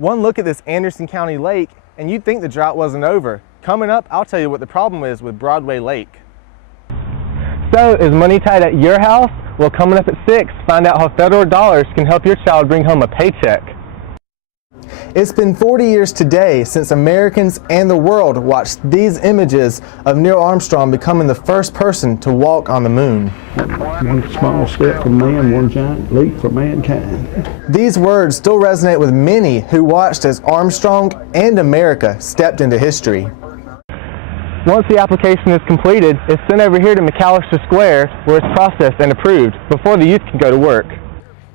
One look at this Anderson County lake and you'd think the drought wasn't over. Coming up, I'll tell you what the problem is with Broadway Lake. So, is money tied at your house? Well, coming up at 6, find out how federal dollars can help your child bring home a paycheck. It's been 40 years today since Americans and the world watched these images of Neil Armstrong becoming the first person to walk on the moon. One small step for man, one giant leap for mankind. These words still resonate with many who watched as Armstrong and America stepped into history. Once the application is completed, it's sent over here to McAllister Square where it's processed and approved before the youth can go to work.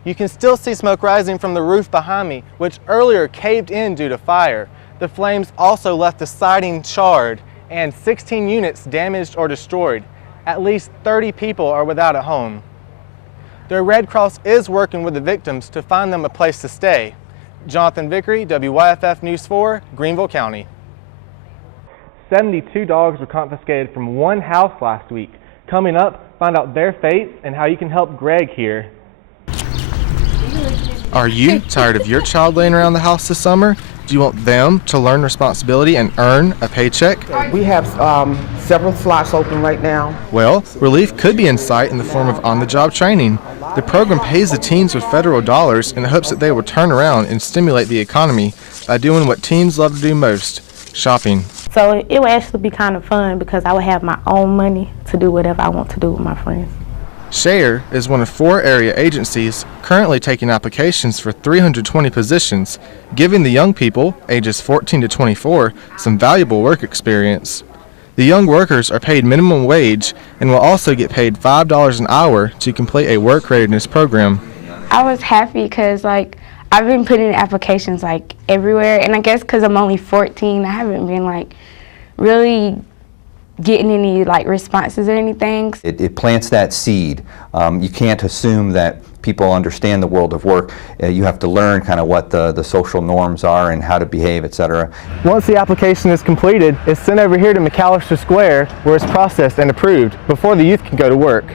You can still see smoke rising from the roof behind me, which earlier caved in due to fire. The flames also left the siding charred and 16 units damaged or destroyed. At least 30 people are without a home. The Red Cross is working with the victims to find them a place to stay. Jonathan Vickery, WYFF News 4, Greenville County. 72 dogs were confiscated from one house last week. Coming up, find out their fates and how you can help Greg here. Are you tired of your child laying around the house this summer? Do you want them to learn responsibility and earn a paycheck? We have several slots open right now. Well, relief could be in sight in the form of on-the-job training. The program pays the teens with federal dollars in hopes that they will turn around and stimulate the economy by doing what teens love to do most, shopping. So it would actually be kind of fun because I would have my own money to do whatever I want to do with my friends. Share is one of 4 area agencies currently taking applications for 320 positions, giving the young people, ages 14 to 24, some valuable work experience. The young workers are paid minimum wage and will also get paid $5 an hour to complete a work readiness program. I was happy because I've been putting in applications everywhere, and I guess because I'm only 14, I haven't been really getting any responses or anything. It plants that seed. You can't assume that people understand the world of work. You have to learn kind of what the social norms are and how to behave, etc. Once the application is completed, it's sent over here to McAllister Square where it's processed and approved before the youth can go to work.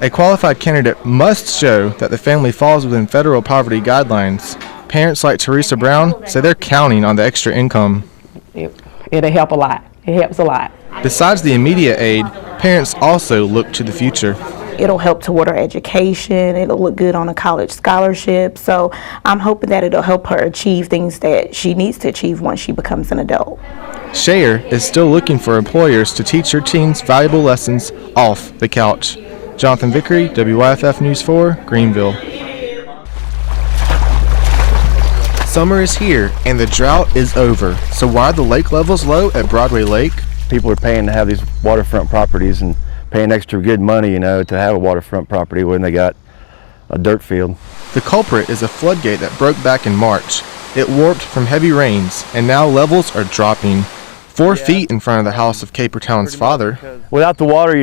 A qualified candidate must show that the family falls within federal poverty guidelines. Parents like Teresa Brown say they're counting on the extra income. It'll help a lot. It helps a lot. Besides the immediate aid, parents also look to the future. It'll help toward her education. It'll look good on a college scholarship. So I'm hoping that it'll help her achieve things that she needs to achieve once she becomes an adult. Share is still looking for employers to teach her teens valuable lessons off the couch. Jonathan Vickery, WYFF News 4, Greenville. Summer is here and the drought is over. So why are the lake levels low at Broadway Lake? People are paying to have these waterfront properties and paying extra good money, to have a waterfront property when they got a dirt field. The culprit is a floodgate that broke back in March. It warped from heavy rains and now levels are dropping 4 feet in front of the house of Capertown's father. Without the water,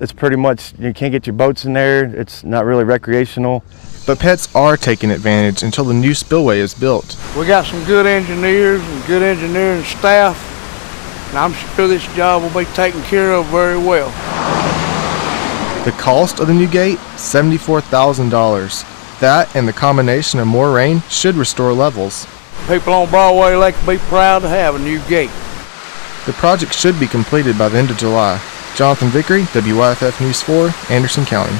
it's pretty much, you can't get your boats in there. It's not really recreational. But pets are taking advantage until the new spillway is built. We got some good engineers and good engineering staff, and I'm sure this job will be taken care of very well. The cost of the new gate, $74,000. That and the combination of more rain should restore levels. People on Broadway Lake will be proud to have a new gate. The project should be completed by the end of July. Jonathan Vickery, WYFF News 4, Anderson County.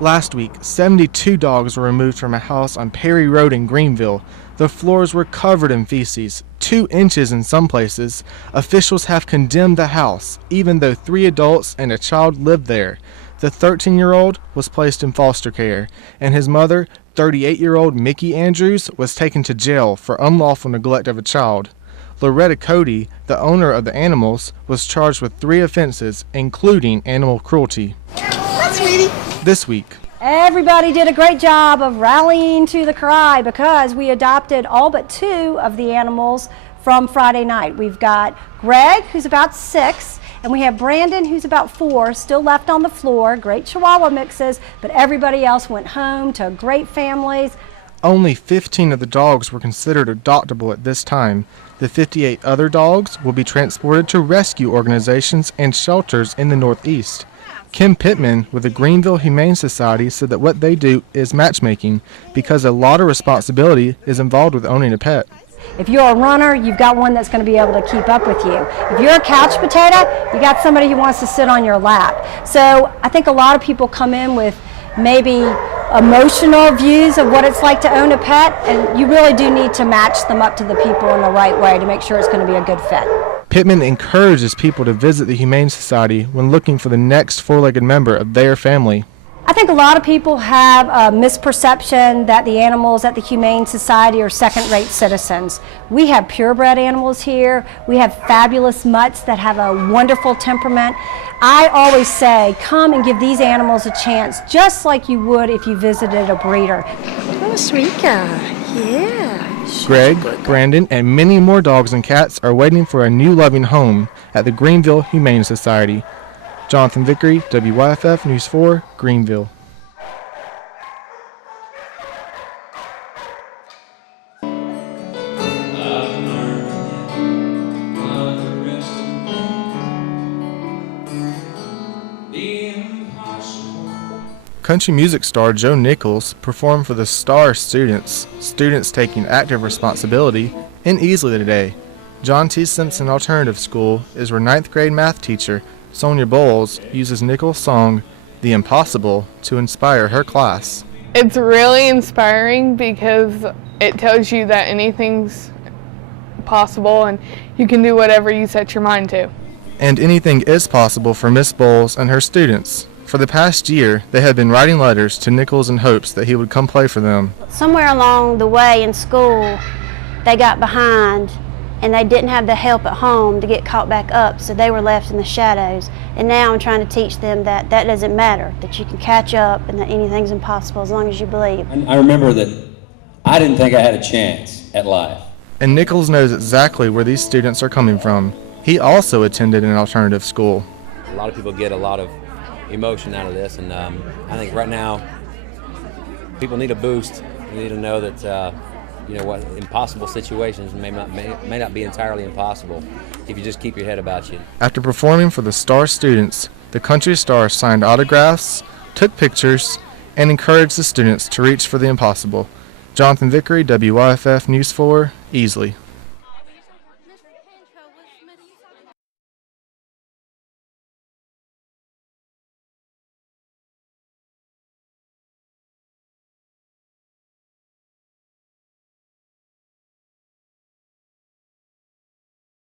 Last week, 72 dogs were removed from a house on Perry Road in Greenville. The floors were covered in feces, 2 inches in some places. Officials have condemned the house, even though 3 adults and a child lived there. The 13-year-old was placed in foster care, and his mother, 38-year-old Mickey Andrews, was taken to jail for unlawful neglect of a child. Loretta Cody, the owner of the animals, was charged with 3 offenses, including animal cruelty. This week, everybody did a great job of rallying to the cry because we adopted all but 2 of the animals from Friday night. We've got Greg, who's about 6, and we have Brandon, who's about 4, still left on the floor. Great Chihuahua mixes, but everybody else went home to great families. Only 15 of the dogs were considered adoptable at this time. The 58 other dogs will be transported to rescue organizations and shelters in the Northeast. Kim Pittman with the Greenville Humane Society said that what they do is matchmaking because a lot of responsibility is involved with owning a pet. If you're a runner, you've got one that's going to be able to keep up with you. If you're a couch potato, you got somebody who wants to sit on your lap. So I think a lot of people come in with maybe emotional views of what it's like to own a pet, and you really do need to match them up to the people in the right way to make sure it's going to be a good fit. Pittman encourages people to visit the Humane Society when looking for the next four-legged member of their family. I think a lot of people have a misperception that the animals at the Humane Society are second-rate citizens. We have purebred animals here. We have fabulous mutts that have a wonderful temperament. I always say, come and give these animals a chance, just like you would if you visited a breeder. Oh, sweet guy, yeah. Greg, Brandon, and many more dogs and cats are waiting for a new loving home at the Greenville Humane Society. Jonathan Vickery, WYFF News 4, Greenville. Country music star Joe Nichols performed for the STAR students taking active responsibility in Easley today. John T. Simpson Alternative School is where 9th grade math teacher Sonia Bowles uses Nichols' song, The Impossible, to inspire her class. It's really inspiring because it tells you that anything's possible and you can do whatever you set your mind to. And anything is possible for Miss Bowles and her students. For the past year, they have been writing letters to Nichols in hopes that he would come play for them. Somewhere along the way in school, they got behind and they didn't have the help at home to get caught back up, so they were left in the shadows. And now I'm trying to teach them that that doesn't matter, that you can catch up and that anything's impossible as long as you believe. I remember that I didn't think I had a chance at life. And Nichols knows exactly where these students are coming from. He also attended an alternative school. A lot of people get a lot of emotion out of this, and I think right now people need a boost. They need to know that you know what, impossible situations may not be entirely impossible if you just keep your head about you. After performing for the STAR students, the country star signed autographs, took pictures, and encouraged the students to reach for the impossible. Jonathan Vickery, WYFF News 4, Easley.